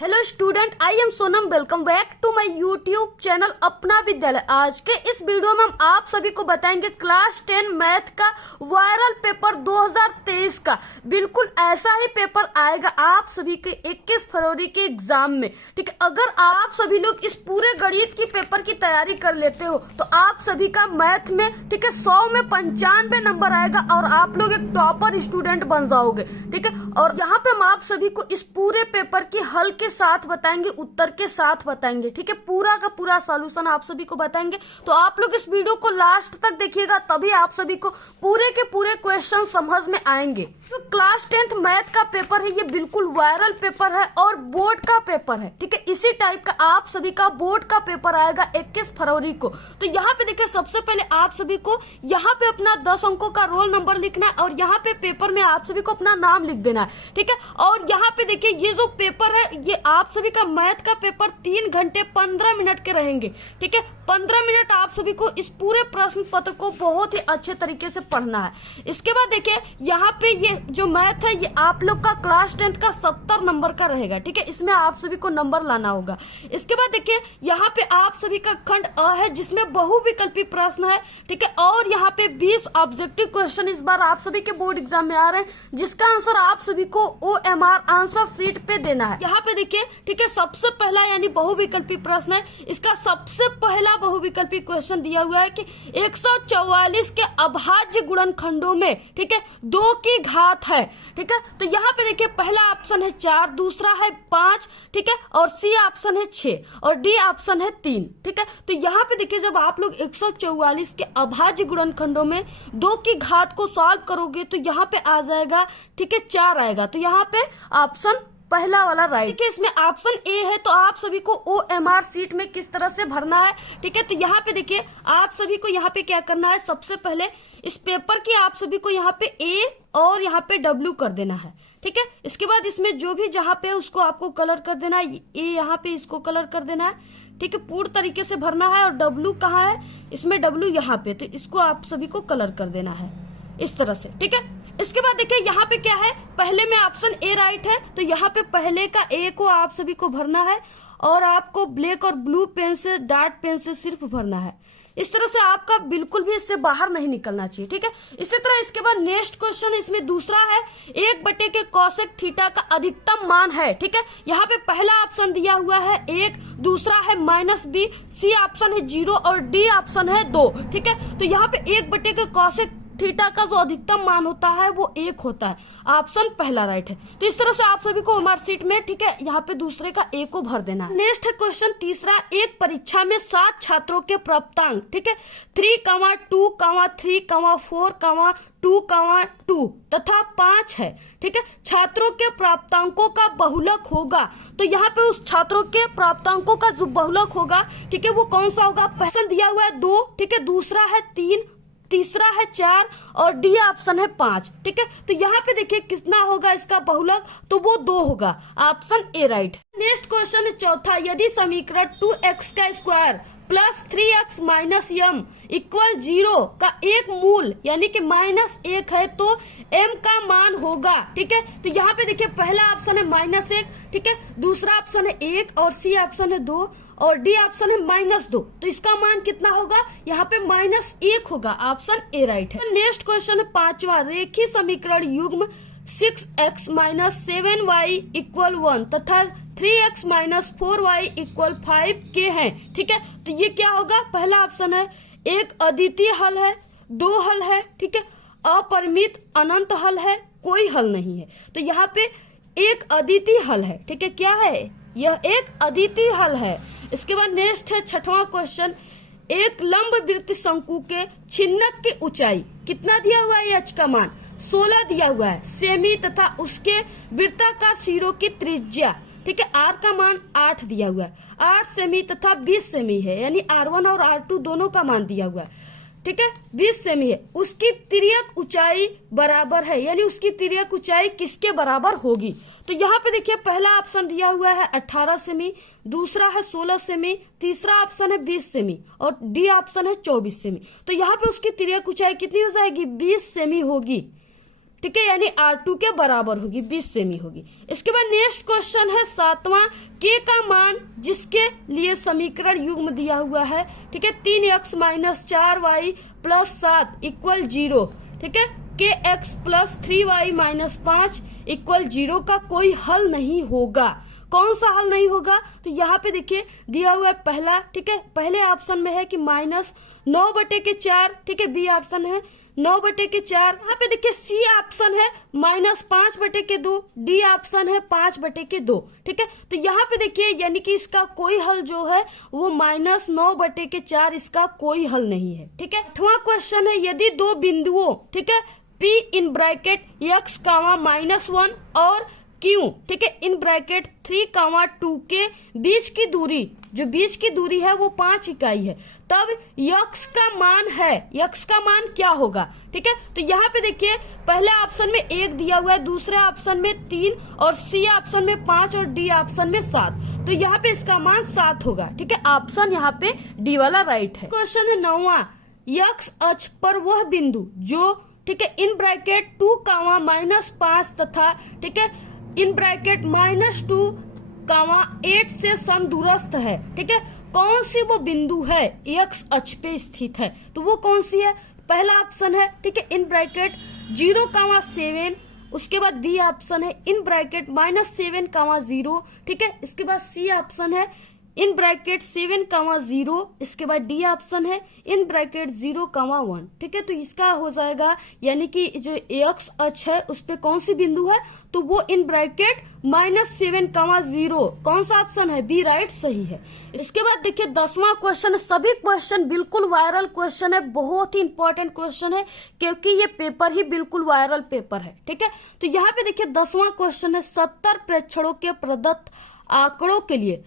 Hello student, I am Sonam. Welcome back to my YouTube channel Apna Vidyalaya. आज के इस video में हम आप सभी को बताएंगे क्लास 10 मैथ का वायरल पेपर 2023 का। बिल्कुल ऐसा ही पेपर आएगा आप सभी के 21 फरवरी के एग्जाम में। ठीक है, अगर आप सभी लोग इस पूरे गणित की पेपर की तैयारी कर लेते हो तो आप सभी का मैथ में ठीक है 100 में 95 नंबर आएगा और आप लोग एक टॉपर स्टूडेंट बन जाओगे। ठीक है, और यहाँ पे हम आप सभी को इस पूरे पेपर की हल के साथ बताएंगे, उत्तर के साथ बताएंगे। ठीक है, पूरा का पूरा सॉल्यूशन आप सभी को बताएंगे। तो आप लोग इस वीडियो को लास्ट तक देखिएगा, तभी आप सभी को पूरे के पूरे क्वेश्चन समझ में आएंगे। जो क्लास 10th मैथ का पेपर है ये बिल्कुल वायरल पेपर है और बोर्ड का पेपर है। ठीक है, इसी टाइप का आप सभी का बोर्ड का पेपर आएगा 21 फरवरी को। तो यहाँ पे देखिए, सबसे पहले आप सभी को यहाँ पे अपना 10 अंकों का रोल नंबर लिखना है और यहाँ पे पेपर में आप सभी को अपना नाम लिख देना है। ठीक है, और यहाँ पे देखिए ये जो पेपर है ये आप सभी का मैथ का पेपर 3 घंटे 15 मिनट के रहेंगे। ठीक है, 15 मिनट आप सभी को इस पूरे प्रश्न पत्र को बहुत ही अच्छे तरीके से पढ़ना है। इसके बाद देखिए यहाँ पे ये जो मैथ है ये आप लोग का क्लास 10th का 70 नंबर का रहेगा। ठीक है, इसमें आप सभी को नंबर लाना होगा। इसके बाद देखिए यहाँ पे आप सभी का खंड अ है जिसमें बहुविकल्पी प्रश्न है। ठीक है, और यहाँ पे 20 ऑब्जेक्टिव क्वेश्चन इस बार आप सभी के बोर्ड एग्जाम में आ रहे हैं जिसका आंसर आप सभी को OMR आंसर शीट पे देना है। यहाँ पे देखिए ठीक है, सबसे पहला यानी बहुविकल्पी प्रश्न है। इसका सबसे पहला बहुविकल्पी क्वेश्चन दिया हुआ है कि 144 के अभाज्य गुणनखंडों में ठीक है 2 की घात है। ठीक है, तो यहाँ पे देखिए पहला ऑप्शन है 4, दूसरा है 5, ठीक है, और सी ऑप्शन है 6 और डी ऑप्शन है 3। ठीक है, तो यहाँ पे देखिए जब आप लोग 144 के अभाज्य गुणनखंडों में 2 की घात को सॉल्व करोगे तो यहाँ पे आ जाएगा ठीक है 4 आएगा। तो यहाँ पे ऑप्शन पहला वाला राइट है। इसमें ऑप्शन ए है तो आप सभी को OMR सीट में किस तरह से भरना है। ठीक है, तो यहाँ पे देखिए आप सभी को यहाँ पे क्या करना है, सबसे पहले इस पेपर की आप सभी को यहाँ पे A और यहाँ पे W कर देना है। ठीक है, इसके बाद इसमें जो भी जहाँ पे उसको आपको कलर कर देना है। A यहाँ पे इसको कलर कर देना है। ठीक है, पूर्ण तरीके से भरना है। और W कहाँ है, इसमें W यहाँ पे, तो इसको आप सभी को कलर कर देना है इस तरह से। ठीक है, इसके बाद देखिए यहाँ पे क्या है, पहले में ऑप्शन ए राइट है तो यहाँ पे पहले का ए को आप सभी को भरना है और आपको ब्लैक और ब्लू पेन से डार्क पेन से सिर्फ भरना है। इस तरह से आपका बिल्कुल भी इससे बाहर नहीं निकलना चाहिए। ठीक है, इसी तरह इसके बाद नेक्स्ट क्वेश्चन इसमें दूसरा है 1 के कोसेक थीटा का अधिकतम मान है। ठीक है, यहाँ पे पहला ऑप्शन दिया हुआ है 1, दूसरा है -b, सी ऑप्शन है 0 और डी ऑप्शन है 2। ठीक है, तो यहाँ पे 1 के कोसेक थीटा का जो अधिकतम मान होता है वो 1 होता है। ऑप्शन पहला राइट है। तो इस तरह से आप सभी को OMR सीट में ठीक है यहाँ पे दूसरे का ए को भर देना है। नेक्स्ट है क्वेश्चन तीसरा, एक परीक्षा में 7 छात्रों के प्राप्तांक ठीक है 3, 2, 3, 4, 2, 2 तथा 5 है। ठीक है, छात्रों के प्राप्तांकों का बहुलक होगा। तो यहाँ पे उस छात्रों के प्राप्तांकों का जो बहुलक होगा ठीक है वो कौन सा होगा, पहला दिया हुआ है 2, ठीक है, दूसरा है 3, तीसरा है 4 और डी ऑप्शन है 5। ठीक है, तो यहाँ पे देखिए कितना होगा इसका बहुलक, तो वो 2 होगा। Option A right. Next question है चौथा, यदि समीकरण 2x का square plus 3x minus m equal 0 का एक मूल यानी कि -1 है तो m का मान होगा। ठीक है, तो यहाँ पे देखिए पहला ऑप्शन है -1, ठीक है, दूसरा ऑप्शन है 1 और सी ऑप्शन है 2 और डी ऑप्शन है -2। तो इसका मान कितना होगा, यहाँ पे -1 होगा। ऑप्शन ए राइट है। नेक्स्ट क्वेश्चन है पांचवा, रेखीय समीकरण युग्म 6x - 7y = 1 तथा 3x - 4y = 5 के हैं। ठीक है, तो ये क्या होगा, पहला ऑप्शन है एक अद्वितीय हल है, 2 हल है, ठीक है, अपरिमित अनंत हल है, कोई हल नहीं है। तो यहाँ पे एक अद्वितीय हल है। ठीक है, क्या है, यह एक अद्वितीय हल है। इसके बाद नेक्स्ट है छठवां क्वेश्चन, एक लंब वृत्त शंकु के छिन्नक की ऊंचाई कितना दिया हुआ है, एच का मान 16 दिया हुआ है सेमी तथा उसके वृत्ताकार सिरों की त्रिज्या ठीक है आर का मान 8 दिया हुआ है, 8 सेमी तथा 20 सेमी है, यानी R1 और R2 दोनों का मान दिया हुआ है। ठीक है, 20 सेमी है, उसकी तिर्यक ऊंचाई बराबर है, यानी उसकी तिर्यक ऊंचाई किसके बराबर होगी। तो यहाँ पे देखिए पहला ऑप्शन दिया हुआ है 18 सेमी, दूसरा है 16 सेमी, तीसरा ऑप्शन है 20 सेमी और डी ऑप्शन है 24 सेमी। तो यहाँ पे उसकी तिर्यक ऊंचाई कितनी हो जाएगी, 20 सेमी होगी। ठीक है, यानी R2 के बराबर होगी, 20 सेमी होगी। इसके बाद नेक्स्ट क्वेश्चन है 7वां, K का मान जिसके लिए समीकरण युग्म दिया हुआ है, ठीक है, 3x minus 4y plus 7 equal 0, ठीक है, kx plus 3y minus 5 equal 0 का कोई हल नहीं होगा। कौन सा हल नहीं होगा? तो यहाँ पे देखिए दिया हुआ है पहला, ठीक है, पहले ऑप्शन में है कि माइनस 9/4, ठीक है, बी ऑप्शन है 9/4, यहाँ पे देखिए सी ऑप्शन है माइनस 5/2, डी ऑप्शन है 5/2, ठीक है। तो यहाँ पे देखिए यानी कि इसका कोई हल जो है वो माइनस 9/4, इसका कोई हल नहीं है, ठीक है। 8वां क्वेश्चन है, यदि दो बिंदुओं, ठीक है, P इन ब्रैकेट x, -1 और Q, ठीक है, इन ब्रैकेट 3, 2 के बीच की दूरी, जो बीच की दूरी है वो 5 इकाई है, तब x का मान है, x का मान क्या होगा, ठीक है। तो यहाँ पे देखिए पहले ऑप्शन में 1 दिया हुआ है, दूसरे ऑप्शन में 3 और सी ऑप्शन में 5 और डी ऑप्शन में 7, तो यहाँ पे इसका मान 7 होगा, ठीक है। ऑप्शन यहाँ पे डी वाला राइट है। क्वेश्चन है 9वां, x अक्ष पर वह बिंदु जो, ठीक है, इन ब्रैकेट 2, -5 तथा, ठीक है, इन ब्रैकेट -2, 8 से समदूरस्थ है, ठीक है, कौन सी वो बिंदु है x अक्ष पे स्थित है, तो वो कौन सी है? पहला ऑप्शन है, ठीक है, इन ब्रैकेट 0, 7, उसके बाद बी ऑप्शन है इन ब्रैकेट -7, 0, ठीक है, इसके बाद सी ऑप्शन है इन ब्रैकेट 7, 0, इसके बाद डी ऑप्शन है इन ब्रैकेट 0, 1, ठीक है। तो इसका हो जाएगा यानी कि जो एक्स अक्ष है उस पे कौन सी बिंदु है, तो वो इन ब्रैकेट -7, 0, कौन सा ऑप्शन है? बी राइट सही है। इसके बाद देखिए 10वां क्वेश्चन, सभी क्वेश्चन बिल्कुल वायरल क्वेश्चन है, बहुत ही इंपॉर्टेंट क्वेश्चन है क्योंकि ये पेपर ही बिल्कुल वायरल पेपर है, ठीक है। तो यहाँ पे देखिए 10वां क्वेश्चन है, 70 प्रेक्षणों के प्रदत्त आंकड़ों के लिए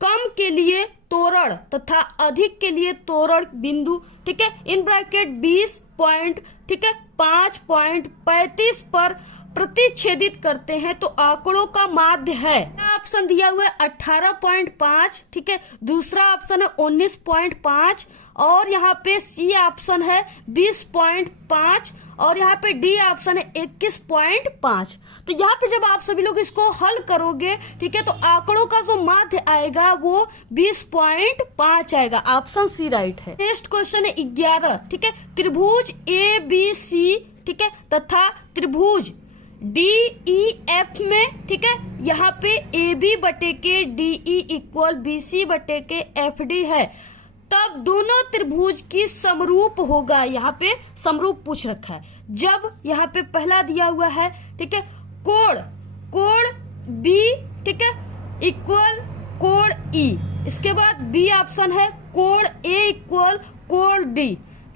कम के लिए तोरण तथा अधिक के लिए तोरण बिंदु, ठीक है, इन ब्रैकेट 20 पॉइंट, ठीक है, 5.35 पर प्रतिच्छेदित करते हैं तो आंकड़ों का माध्य है। ऑप्शन दिया हुआ है 18.5, ठीक है, दूसरा ऑप्शन है 19.5 और यहाँ पे सी ऑप्शन है 20.5 और यहाँ पे डी ऑप्शन है 21.5। तो यहाँ पे जब आप सभी लोग इसको हल करोगे, ठीक है, तो आंकड़ों का जो माध्य आएगा वो 20.5 आएगा, ऑप्शन सी राइट है। नेक्स्ट क्वेश्चन है 11, ठीक है, त्रिभुज ABC, ठीक है, तथा त्रिभुज DEF में, ठीक है, यहाँ पे AB/DE इक्वल BC/FD है, तब दोनों त्रिभुज की समरूप होगा। यहाँ पे समरूप पूछ रखा है, जब यहाँ पे पहला दिया हुआ है, ठीक है, कोण B, ठीक है, इक्वल कोण E, इसके बाद बी ऑप्शन है कोण A इक्वल कोण D,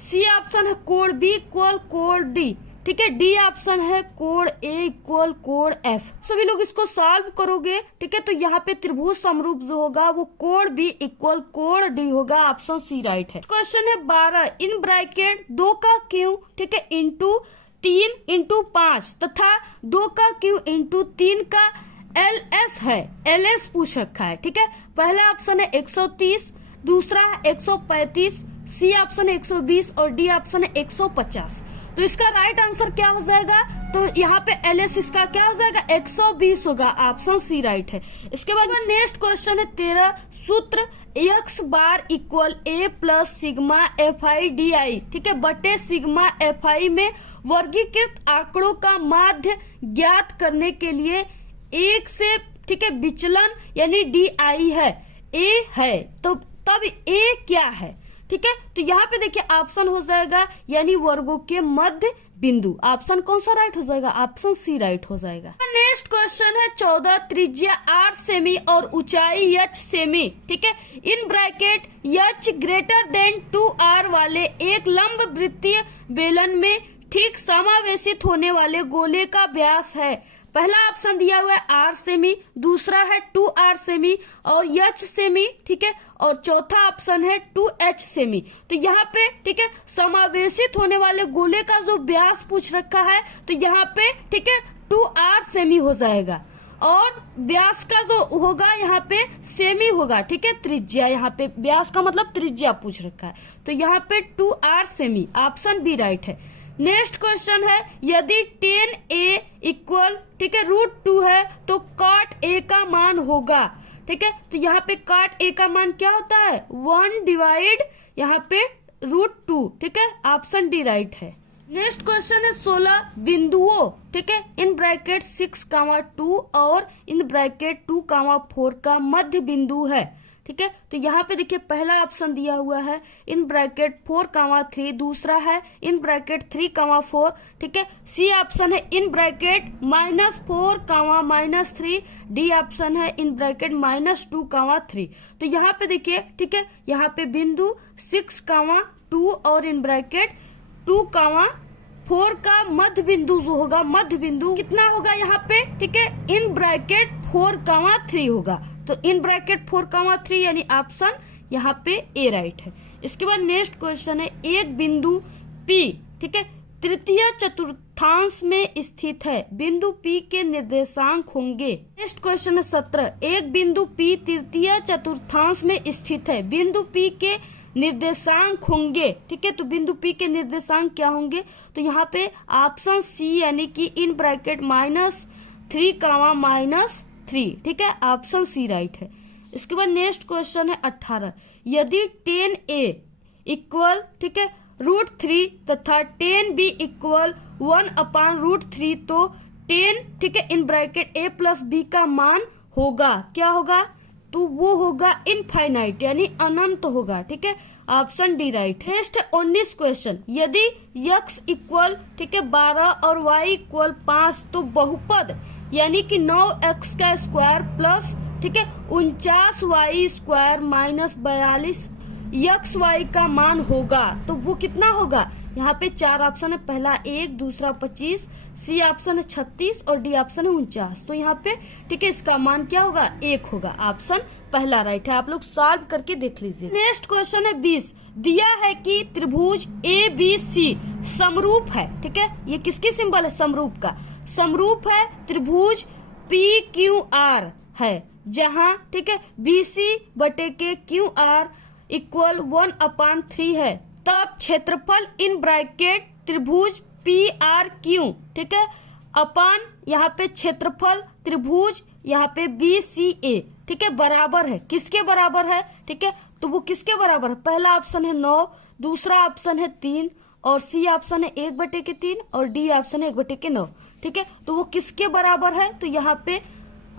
सी ऑप्शन है कोण B इक्वल कोण D, ठीक है, डी ऑप्शन है कोण A इक्वल कोण F। सभी लोग इसको सॉल्व करोगे, ठीक है, तो यहाँ पे त्रिभुज समरूप जो होगा वो कोण B इक्वल कोण D होगा, ऑप्शन सी राइट है। क्वेश्चन है 12, इन ब्रैकेट 2 का क्यू, ठीक है, इंटू 3 इंटू 5 तथा 2 का क्यू इंटू 3 का LS है, LS पूछ रखा है, ठीक है। पहला ऑप्शन है 130, दूसरा है 135, सी ऑप्शन है 120 और डी ऑप्शन है 150। तो इसका राइट आंसर क्या हो जाएगा? तो यहाँ पे LS इसका क्या हो जाएगा? 120 होगा, ऑप्शन सी राइट है। इसके बाद में नेक्स्ट क्वेश्चन है 13, सूत्र x bar equal A plus sigma FI/DI, ठीक है, बटे सिग्मा FI में वर्गीकृत आंकड़ों का माध्य ज्ञात करने के लिए एक से, ठीक है, विचलन यानी DI है, A है, तो तब A क्या है, ठीक है। तो यहाँ पे देखिए ऑप्शन हो जाएगा यानी वर्गों के मध्य बिंदु, ऑप्शन कौन सा राइट हो जाएगा? ऑप्शन सी राइट हो जाएगा। नेक्स्ट क्वेश्चन है 14, त्रिज्या 8 सेमी और ऊंचाई h सेमी, ठीक है, in bracket h greater than 2r वाले एक लंब वृत्तीय बेलन में ठीक समावेशित होने वाले गोले का व्यास है। पहला ऑप्शन दिया हुआ है r सेमी, दूसरा है 2r सेमी और h सेमी, ठीक है, और चौथा ऑप्शन है 2h सेमी। तो यहाँ पे, ठीक है, समावेशित होने वाले गोले का जो व्यास पूछ रखा है तो यहाँ पे, ठीक है, 2r सेमी हो जाएगा और व्यास का जो होगा यहाँ पे सेमी होगा, ठीक है, त्रिज्या, यहाँ पे व्यास का मतलब त्रिज्या पूछ रखा है तो यहाँ पे 2r semi, option B right है। नेक्स्ट क्वेश्चन है, यदि 10a इक्वल, ठीक है, √2 है तो cot a का मान होगा, ठीक है। तो यहाँ पे cot a का मान क्या होता है, 1 डिवाइड यहाँ पे √2, ठीक है। ऑप्शन डी राइट है। नेक्स्ट क्वेश्चन है 16 बिंदुओं, ठीक है, इन ब्रैकेट 6,2 और इन ब्रैकेट 2,4 का मध्य बिंदु है, ठीक है। तो यहाँ पे देखिए पहला ऑप्शन दिया हुआ है इन ब्रैकेट 4,3, दूसरा है इन ब्रैकेट 3,4, ठीक है। सी ऑप्शन है इन ब्रैकेट -4, -3, डी ऑप्शन है इन ब्रैकेट -2,3। तो यहाँ पे देखिए, ठीक है, यहाँ पे बिंदु 6,2 और इन ब्रैकेट 2,4 का मध्य बिंदु जो होगा, मध्य बिंदु कितना होगा यहाँ पे, ठीक है, इन ब्रैकेट 4,3 होगा। तो इन ब्रैकेट 4,3 यानी ऑप्शन यहाँ पे ए राइट है। इसके बाद नेक्स्ट क्वेश्चन है, एक बिंदु P, ठीक है, तृतीय चतुर्थांश में स्थित है, बिंदु P के निर्देशांक होंगे। नेक्स्ट क्वेश्चन है 17, एक बिंदु P तृतीय चतुर्थांश में स्थित है, बिंदु P के निर्देशांक होंगे, ठीक है। तो बिंदु P के निर्देशांक क्या होंगे, तो यहाँ पे ऑप्शन सी यानी कि इन ब्रैकेट -3, -3, ठीक है, ऑप्शन सी राइट है। इसके बाद नेक्स्ट क्वेश्चन है 18, यदि 10a इक्वल, ठीक है, √3 तथा 10b इक्वल 1/√3 तो 10, ठीक है, इन ब्रैकेट a + b का मान होगा, क्या होगा, तो वो होगा इनफाइनाइट यानी अनंत होगा, ठीक है, ऑप्शन डी राइट है। नेक्स्ट है 19 क्वेश्चन, यदि x इक्वल, ठीक है, 12 और y इक्वल 5 तो बहुपद यानी कि 9x का स्क्वायर प्लस, ठीक है, 49y स्क्वायर -42 xy का मान होगा, तो वो कितना होगा। यहाँ पे 4 ऑप्शन है, पहला 1, दूसरा 25, सी ऑप्शन है 36 और डी ऑप्शन है 49। तो यहाँ पे, ठीक है, इसका मान क्या होगा, 1 होगा, ऑप्शन पहला राइट है। आप लोग सॉल्व करके देख लीजिए। नेक्स्ट क्वेश्चन है 20, दिया है कि त्रिभुज ABC समरूप है, ठीक है, ये किसकी सिंबल है, समरूप का, समरूप है त्रिभुज PQR है, जहां, ठीक है, BC बटे के QR इक्वल 1/3 है, तब क्षेत्रफल इन ब्रैकेट त्रिभुज PRQ, ठीक है, अपान यहाँ पे क्षेत्रफल त्रिभुज यहाँ पे BCA, ठीक है, बराबर है, किसके बराबर है, ठीक है, तो वो किसके बराबर है, पहला ऑप्शन है 9, दूसरा ऑप्शन है 3 और सी ऑप्शन है 1/3 और डी ऑप्शन है 1/9, ठीक है। तो वो किसके बराबर है, तो यहाँ पे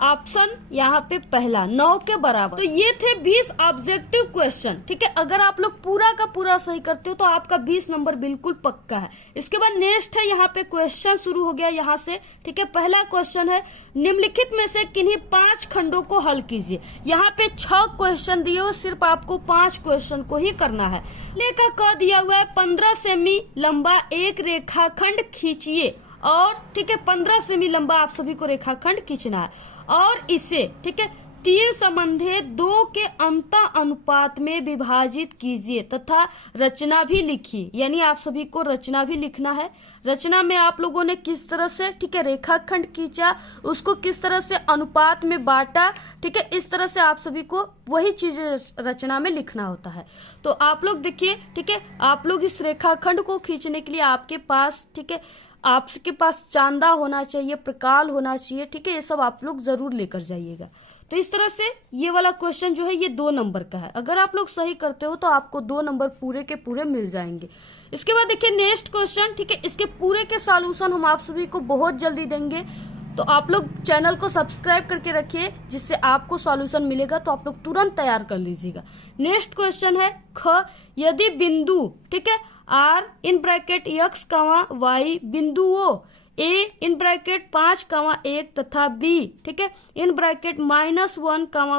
ऑप्शन यहाँ पे पहला 9 के बराबर। तो ये थे 20 ऑब्जेक्टिव क्वेश्चन, ठीक है। अगर आप लोग पूरा का पूरा सही करते हो तो आपका 20 नंबर बिल्कुल पक्का है। इसके बाद नेक्स्ट है यहाँ पे क्वेश्चन शुरू हो गया यहाँ से, ठीक है। पहला क्वेश्चन है, निम्नलिखित में से किन्हीं 5 खंडों को हल कीजिए। यहाँ पे 6 क्वेश्चन दिए हो, सिर्फ आपको 5 क्वेश्चन को ही करना है। लेखा क दिया हुआ है 15 सेमी लंबा एक रेखाखंड खींचिए, और ठीक है 15 सेमी लंबा आप सभी को रेखाखंड खींचना है और इसे, ठीक है, 3 संबंधे 2 के अंत अनुपात में विभाजित कीजिए तथा रचना भी लिखिए। यानी आप सभी को रचना भी लिखना है। रचना में आप लोगों ने किस तरह से, ठीक है, रेखाखंड खींचा, उसको किस तरह से अनुपात में बांटा, ठीक है, इस तरह से आप सभी को वही चीजें रचना में लिखना होता है। तो आप लोग देखिए, ठीक है, आप लोग इस रेखाखंड को खींचने के लिए आपके पास, ठीक है, आपके पास चांदा होना चाहिए, प्रकाल होना चाहिए, ठीक है, ये सब आप लोग जरूर लेकर जाइएगा। तो इस तरह से ये वाला क्वेश्चन जो है ये 2 नंबर का है। अगर आप लोग सही करते हो तो आपको 2 नंबर पूरे के पूरे मिल जाएंगे। इसके बाद देखिए नेक्स्ट क्वेश्चन, ठीक है, इसके पूरे के सॉल्यूशन हम आप सभी को बहुत जल्दी देंगे। तो आप लोग चैनल को सब्सक्राइब करके रखिए, जिससे आपको सॉल्यूशन मिलेगा तो आप लोग तुरंत तैयार कर लीजिएगा। नेक्स्ट क्वेश्चन है ख, यदि बिंदु, ठीक है, R in bracket x, y बिंदुओं A इन ब्रैकेट 5, 1 तथा B, ठीक है, इन ब्रैकेट -1,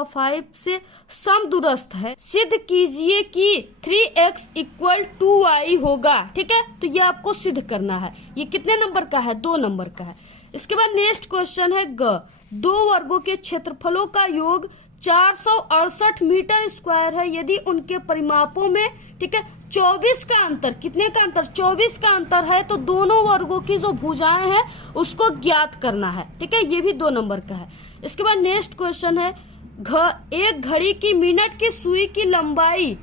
5 से समदूरस्थ है, सिद्ध कीजिए कि 3x = 2y होगा। ठीक है, तो ये आपको सिद्ध करना है। ये कितने नंबर का है? 2 नंबर का है। इसके बाद नेक्स्ट क्वेश्चन है ग, 2 वर्गों के क्षेत्रफलों का योग 468 मीटर स्क्वायर है, यदि उनके परिमापों में, ठीक है, 24 का अंतर, कितने का अंतर? 24 का अंतर है, तो दोनों वर्गों की जो भुजाएं हैं उसको ज्ञात करना है। ठीक है, ये भी 2 नंबर का है। इसके बाद नेक्स्ट क्वेश्चन है घ, एक घड़ी की मिनट की सुई की लंबाई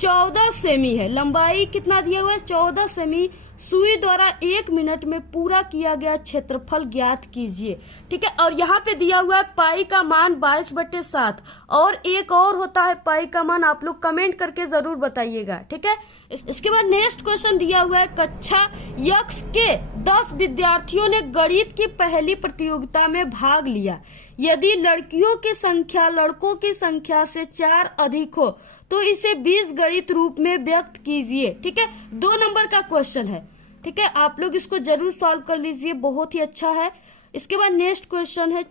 14 सेमी है। लंबाई कितना दिया हुआ है? 14 सेमी। सुई द्वारा 1 मिनट में पूरा किया गया क्षेत्रफल ज्ञात कीजिए। ठीक है, और यहाँ पे दिया हुआ है पाई का मान 22/7 और एक और होता है पाई का मान, आप लोग कमेंट करके जरूर बताइएगा। ठीक है, इसके बाद नेक्स्ट क्वेश्चन दिया हुआ है कक्षा यक्ष के 10 विद्यार्थियों ने गणित की पहली प्रतियोगिता में भाग लिया। यदि लड़कियों की संख्या लड़कों की संख्या से 4 अधिक हो तो इसे बीजगणित रूप में व्यक्त कीजिए। ठीक है, 2 नंबर का क्वेश्चन है। ठीक है, आप लोग इसको जरूर सॉल्व कर लीजिए, बहुत ही अच्छा है। इसके बाद नेक्स्ट क्वेश्चन है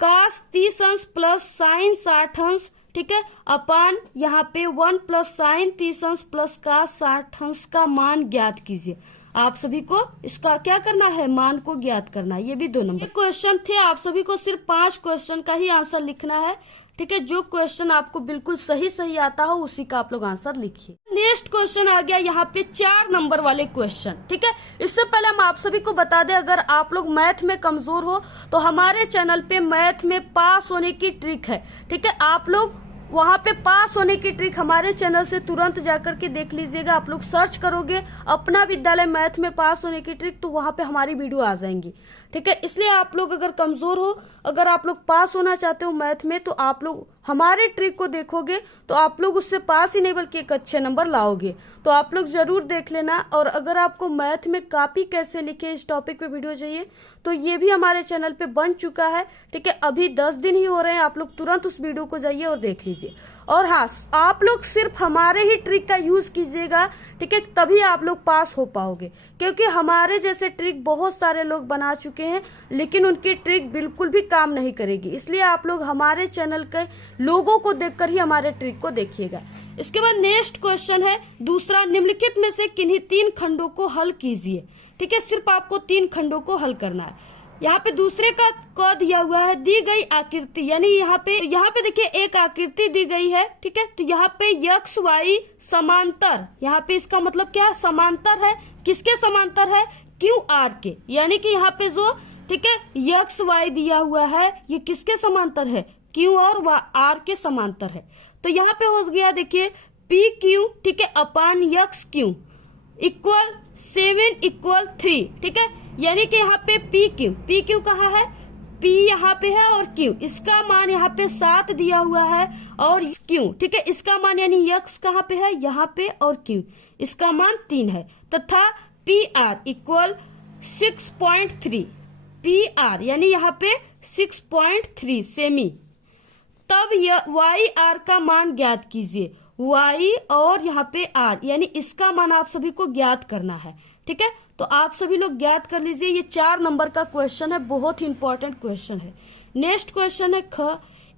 कास 30 अंश प्लस साइन 60 अंश, ठीक है, अपान यहाँ पे 1 प्लस साइन 30 अंश प्लस कास 60 अंश का मान ज्ञात कीजिए। आप सभी को इसका क्या करना है, मान को ज्ञात करना है। ये भी 2 नंबर क्वेश्चन थे, आप सभी को सिर्फ 5 क्वेश्चन का ही आंसर लिखना है। ठीक है, जो क्वेश्चन आपको बिल्कुल सही आता हो उसी का आप लोग आंसर लिखिए। नेक्स्ट क्वेश्चन आ गया यहाँ पे 4 नंबर वाले क्वेश्चन। ठीक है, इससे पहले हम आप सभी को बता दें, अगर आप लोग मैथ में कमजोर हो तो हमारे चैनल पे मैथ में पास होने की ट्रिक है। ठीक है, आप लोग वहाँ पे पास होने की ट्रिक हमारे चैनल से तुरंत जाकर के देख लीजिएगा। आप लोग सर्च करोगे अपना विद्यालय मैथ में पास होने की ट्रिक, तो वहाँ पे हमारी वीडियो आ जाएंगी। ठीक है, इसलिए आप लोग अगर कमजोर हो, अगर आप लोग पास होना चाहते हो मैथ में, तो आप लोग हमारे ट्रिक को देखोगे तो आप लोग उससे पास ही नहीं बल्कि एक अच्छे नंबर लाओगे। तो आप लोग जरूर देख लेना। और अगर आपको मैथ में कॉपी कैसे लिखे इस टॉपिक पे वीडियो चाहिए तो ये भी हमारे चैनल पे बन चुका है। ठीक है, अभी 10 दिन ही हो रहे हैं, आप लोग तुरंत उस वीडियो को जाइए और देख लीजिए। और हाँ, आप लोग सिर्फ हमारे ही ट्रिक का यूज कीजिएगा। ठीक है, तभी आप लोग पास हो पाओगे, क्योंकि हमारे जैसे ट्रिक बहुत सारे लोग बना चुके हैं लेकिन उनकी ट्रिक बिल्कुल भी काम नहीं करेगी। इसलिए आप लोग हमारे चैनल के लोगों को देखकर ही हमारे ट्रिक को देखिएगा। इसके बाद नेक्स्ट क्वेश्चन है दूसरा, निम्नलिखित में से किन्हीं 3 खंडों को हल कीजिए। ठीक है, सिर्फ आपको 3 खंडों को हल करना है। यहाँ पे दूसरे का क दिया हुआ है, दी गई आकृति, यानी यहाँ पे देखिए एक आकृति दी गई है। ठीक है, तो यहाँ पे एक्स वाई समांतर, यहाँ पे इसका मतलब क्या है, समांतर है। किसके समांतर है, क्यू आर के, यानी कि यहाँ पे जो ठीक है एक्स वाई दिया हुआ है ये किसके समांतर है, क्यू और आर के समांतर है। तो यहाँ पे हो गया देखिए पी क्यू, ठीक है, अपान एक्स क्यू इक्वल 7 इक्वल 3। ठीक है, यानी कि यहाँ पे पी क्यू कहाँ है, पी यहाँ पे है और क्यू, इसका मान यहाँ पे 7 दिया हुआ है और क्यू, ठीक है, इसका मान यानी एक्स कहाँ पे है, यहाँ पे, और क्यू इसका मान 3 है, तथा P R equal 6.3, P R यानी यहाँ पे 6.3 सेमी। तब वाई आर का मान ज्ञात कीजिए। वाई और यहाँ पे आर यानी इसका मान आप सभी को ज्ञात करना है। ठीक है, तो आप सभी लोग ज्ञात कर लीजिए। ये 4 नंबर का क्वेश्चन है, बहुत ही इंपॉर्टेंट क्वेश्चन है। नेक्स्ट क्वेश्चन है ख,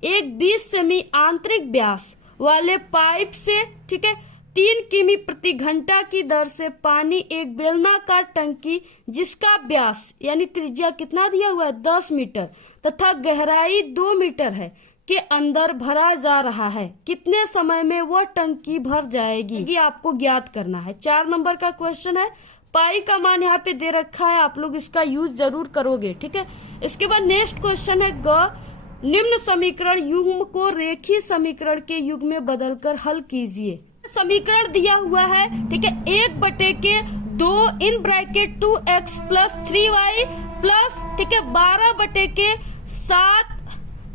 एक 20 सेमी आंतरिक व्यास वाले पाइप से, ठीक है, 3 किमी प्रति घंटा की दर से पानी एक बेलनाकार टंकी जिसका व्यास यानी त्रिज्या कितना दिया हुआ है 10 मीटर तथा गहराई 2 मीटर है के अंदर भरा जा रहा है, कितने समय में वह टंकी भर जाएगी, ये आपको ज्ञात करना है। 4 नंबर का क्वेश्चन है। पाई का मान यहाँ पे दे रखा है, आप लोग इसका यूज जरूर करोगे। ठीक है, इसके बाद नेक्स्ट क्वेश्चन है ग, निम्न समीकरण युग्म को रेखीय समीकरण के युग्म में बदलकर हल कीजिए। समीकरण दिया हुआ है, ठीक है, 1/2 in bracket 2x plus 3y plus, ठीक है, 12/7,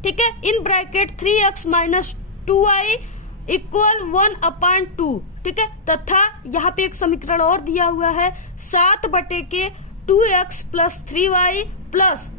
ठीक है, in bracket 3x minus 2y equal 1/2। ठीक है, तथा यहाँ पे एक समीकरण और दिया हुआ है 7/2x plus 3y plus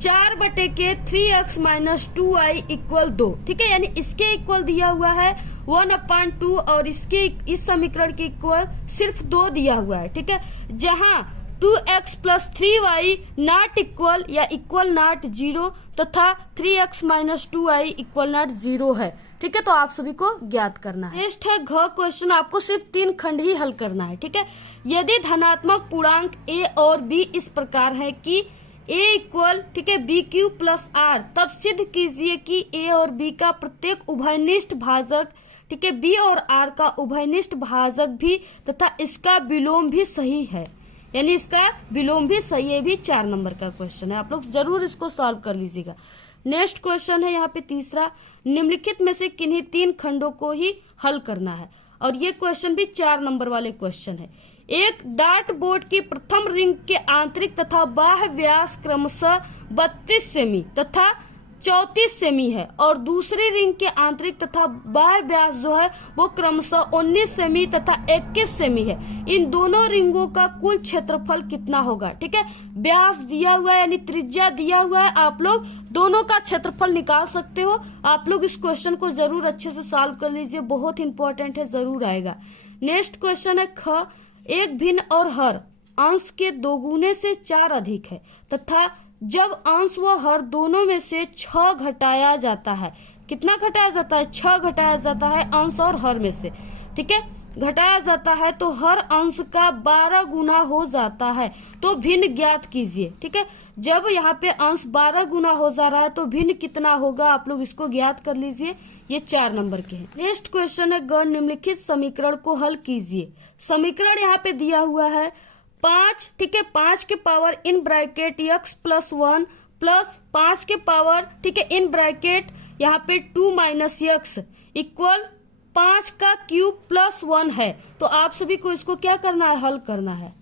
4/3x minus 2y equal 2। ठीक है, यानी इसके इक्वल दिया हुआ है 1/2 और इसके इस समीकरण के इक्वल सिर्फ 2 दिया हुआ है। ठीक है, जहां 2x plus 3y not equal या इक्वल नॉट 0 तथा 3x minus 2y equal not 0 है। ठीक है, तो आप सभी को ज्ञात करना है। नेक्स्ट है घ क्वेश्चन, आपको सिर्फ 3 खंड ही हल करना है। ठीक है, यदि धनात्मक पूर्णांक a और b इस प्रकार है कि a इक्वल, ठीक है, बी क्यू प्लस आर, तब सिद्ध कीजिए कि a और b का प्रत्येक उभयनिष्ठ भाजक, ठीक है, b और r का उभयनिष्ठ भाजक भी तथा इसका विलोम भी सही है, यानी इसका विलोम भी सही है। भी 4 नंबर का क्वेश्चन है, आप लोग जरूर इसको सॉल्व कर लीजिएगा। नेक्स्ट क्वेश्चन है यहाँ पे तीसरा, निम्नलिखित में से किन्हीं 3 खंडों को ही हल करना है और ये क्वेश्चन भी 4 नंबर वाले क्वेश्चन है। एक डार्ट बोर्ड की प्रथम रिंग के आंतरिक तथा बाह्य व्यास क्रमशः 32 सेमी तथा 34 सेमी है और दूसरी रिंग के आंतरिक तथा बाह्य व्यास जो है वो क्रमशः 19 सेमी तथा 21 सेमी है। इन दोनों रिंगों का कुल क्षेत्रफल कितना होगा? ठीक है, व्यास दिया हुआ है यानी त्रिज्या दिया हुआ है, आप लोग दोनों का क्षेत्रफल निकाल सकते हो। आप लोग इस क्वेश्चन को जरूर अच्छे से सॉल्व कर लीजिए, बहुत इंपॉर्टेंट है, जरूर आएगा। नेक्स्ट क्वेश्चन है ख, एक भिन्न और हर अंश के दोगुने से 4 अधिक है तथा जब अंश व हर दोनों में से 6 घटाया जाता है, कितना घटाया जाता है? 6 घटाया जाता है अंश और हर में से। ठीक है, घटाया जाता है तो हर अंश का 12 गुना हो जाता है, तो भिन्न ज्ञात कीजिए। ठीक है, जब यहाँ पे अंश 12 गुना हो जा रहा है तो भिन्न कितना होगा, आप लोग इसको ज्ञात कर लीजिए। ये 4 नंबर के हैं। नेक्स्ट क्वेश्चन है ग, निम्नलिखित समीकरण को हल कीजिए। समीकरण यहाँ पे दिया हुआ है 5, ठीक है, 5 के power in bracket x plus 1 plus 5 के पावर, ठीक है, इन ब्रैकेट यहाँ पे 2 माइनस x इक्वल 5 का क्यूब प्लस 1 है। तो आप सभी को इसको क्या करना है? हल करना है।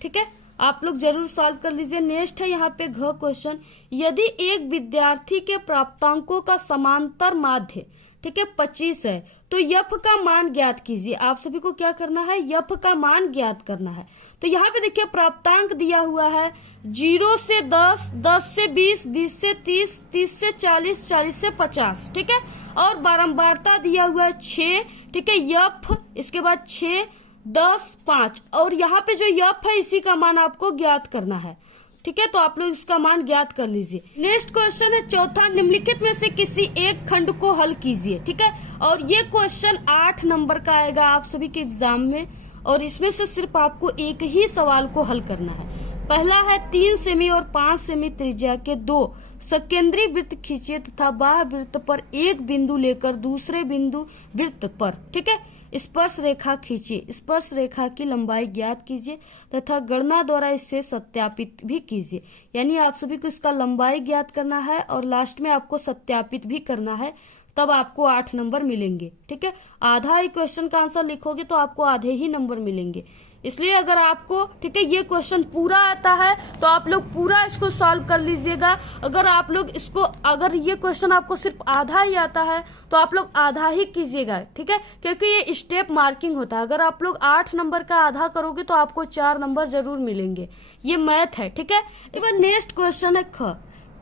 ठीक है, आप लोग जरूर सॉल्व कर लीजिए। नेक्स्ट है यहाँ पे घ क्वेश्चन, यदि एक विद्यार्थी के प्राप्तांकों का समांतर माध्य, ठीक है, 25 है तो यफ का मान ज्ञात कीजिए। आप सभी को क्या करना है? यफ का मान ज्ञात करना है। तो यहाँ पे देखिए प्राप्तांक दिया हुआ है 0 से 10, 10 से 20, 20 से 30, 30 से 40, 40 से 50, ठीक है, और बारंबारता दिया हुआ है 6, ठीक है, यफ इसके बाद 6, 10, 5 और यहाँ पे जो यफ है इसी का मान आपको ज्ञात करना है। ठीक है, तो आप लोग इसका मान ज्ञात कर लीजिए। नेक्स्ट क्वेश्चन है चौथा, निम्नलिखित में से किसी एक खंड को हल कीजिए। ठीक है, और ये क्वेश्चन 8 नंबर का आएगा आप सभी के एग्जाम में और इसमें से सिर्फ आपको एक ही सवाल को हल करना है। पहला है 3 सेमी और 5 सेमी त्रिज्या के 2 सकेंद्री वृत्त खींचिए तथा बाह्य वृत्त पर एक बिंदु लेकर दूसरे बिंदु वृत्त पर, ठीक है, स्पर्श रेखा खींचिए। स्पर्श रेखा की लंबाई ज्ञात कीजिए तथा गणना द्वारा इसे सत्यापित भी कीजिए। यानी आप सभी को इसका लंबाई ज्ञात करना है और लास्ट में आपको सत्यापित भी करना है, तब आपको 8 नंबर मिलेंगे। ठीक है, आधा ही क्वेश्चन का आंसर लिखोगे तो आपको आधे ही नंबर मिलेंगे। इसलिए अगर आपको, ठीक है, ये क्वेश्चन पूरा आता है तो आप लोग पूरा इसको सॉल्व कर लीजिएगा। अगर आप लोग इसको, अगर ये क्वेश्चन आपको सिर्फ आधा ही आता है तो आप लोग आधा ही कीजिएगा। ठीक है, क्योंकि ये स्टेप मार्किंग होता है। अगर आप लोग 8 नंबर का आधा करोगे तो आपको 4 नंबर जरूर मिलेंगे। ये मैथ है। ठीक है, इस बार नेक्स्ट क्वेश्चन है ख,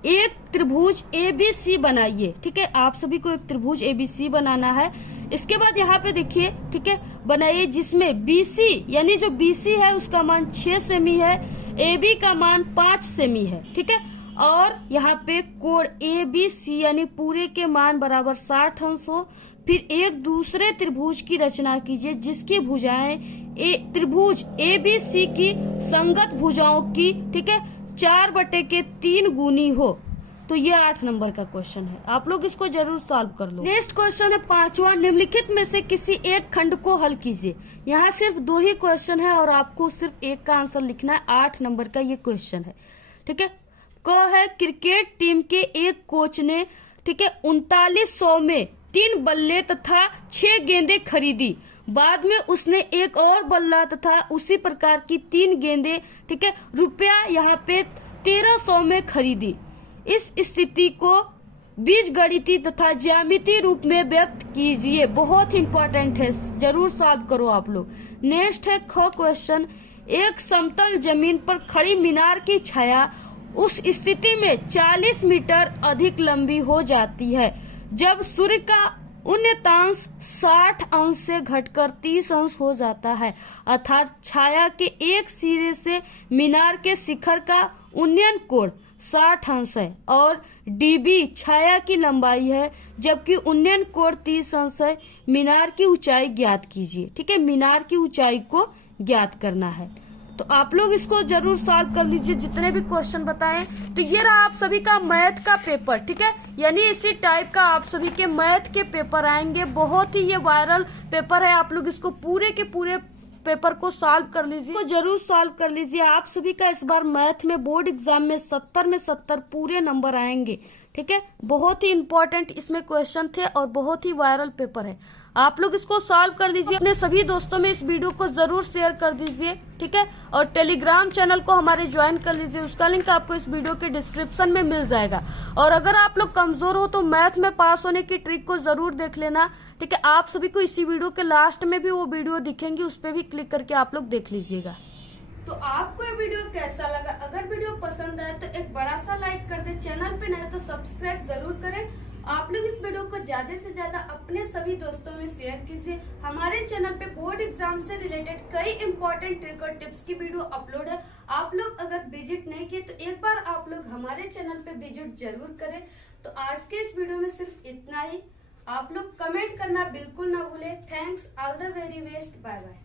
एक त्रिभुज ABC बनाइए। ठीक है, आप सभी को एक त्रिभुज ABC बनाना है। इसके बाद यहाँ पे देखिए, ठीक है, बनाइए जिसमें BC यानी जो BC है उसका मान 6 सेमी है, AB का मान 5 सेमी है। ठीक है, और यहाँ पे कोण ABC यानी पूरे के मान बराबर 60 अंश हो। फिर एक दूसरे त्रिभुज की रचना कीजिए जिसकी भुजाएं त्रिभुज ABC की संगत भुजाओं की, ठीक है, 4/3 गुनी हो। तो ये 8 नंबर का क्वेश्चन है, आप लोग इसको जरूर सॉल्व कर लो। नेक्स्ट क्वेश्चन है 5वां, निम्नलिखित में से किसी एक खंड को हल कीजिए। यहाँ सिर्फ 2 ही क्वेश्चन है और आपको सिर्फ एक का आंसर लिखना है। 8 नंबर का ये क्वेश्चन है। ठीक है, क है क्रिकेट टीम के एक कोच ने, ठीक है, 3900 में 3 बल्ले तथा 6 गेंदें खरीदी। बाद में उसने एक और बल्ला तथा उसी प्रकार की 3 गेंदें, ठीक है, रुपया यहाँ पे 1300 में खरीदी। इस स्थिति को बीजगणितीय तथा ज्यामितीय रूप में व्यक्त कीजिए। बहुत इंपॉर्टेंट है, जरूर सॉल्व करो आप लोग। नेक्स्ट है ख क्वेश्चन, एक समतल जमीन पर खड़ी मीनार की छाया उस स्थिति में 40 मीटर अधिक लंबी हो जाती है जब सूर्य का उन्नतांश 60 अंश से घटकर 30 अंश हो जाता है, अर्थात छाया के एक सिरे से मीनार के शिखर का उन्नयन कोण 60 अंश है और dB छाया की लंबाई है, जबकि उन्नयन कोण 30 अंश है। मीनार की ऊंचाई ज्ञात कीजिए। ठीक है, मीनार की ऊंचाई को ज्ञात करना है। तो आप लोग इसको जरूर सॉल्व कर लीजिए जितने भी क्वेश्चन बताएं। तो ये रहा आप सभी का मैथ का पेपर। ठीक है, यानी इसी टाइप का आप सभी के मैथ के पेपर आएंगे। बहुत ही ये वायरल पेपर है, आप लोग इसको पूरे के पूरे पेपर को सॉल्व कर लीजिए, तो जरूर सॉल्व कर लीजिए। आप सभी का इस बार मैथ में बोर्ड एग्जाम में 70 में 70 पूरे नंबर आएंगे। ठीक है, बहुत ही इंपॉर्टेंट इसमें क्वेश्चन थे और बहुत ही वायरल पेपर है। आप लोग इसको सॉल्व कर दीजिए। अपने सभी दोस्तों में इस वीडियो को जरूर शेयर कर दीजिए, ठीक है। और टेलीग्राम चैनल को हमारे ज्वाइन कर लीजिए, उसका लिंक आपको इस वीडियो के डिस्क्रिप्शन में मिल जाएगा। और अगर आप लोग कमजोर हो तो मैथ में पास होने की ट्रिक को जरूर देख लेना, ठीक है। आप सभी को इसी वीडियो के लास्ट में भी वो वीडियो दिखेंगी, उस पर भी क्लिक करके आप लोग देख लीजिएगा। तो आपको ये वीडियो कैसा लगा? अगर वीडियो पसंद आए तो एक बड़ा सा लाइक कर दे, चैनल पे नए तो सब्सक्राइब जरूर करें। आप लोग इस वीडियो को ज्यादा से ज्यादा अपने सभी दोस्तों में शेयर कीजिए। हमारे चैनल पे बोर्ड एग्जाम से रिलेटेड कई इंपॉर्टेंट ट्रिक और टिप्स की वीडियो अपलोड है। आप लोग अगर विजिट नहीं किए तो एक बार आप लोग हमारे चैनल पे विजिट जरूर करें। तो आज के इस वीडियो में सिर्फ इतना ही। आप लोग कमेंट करना बिल्कुल ना भूले। Thanks, all the very best, bye bye.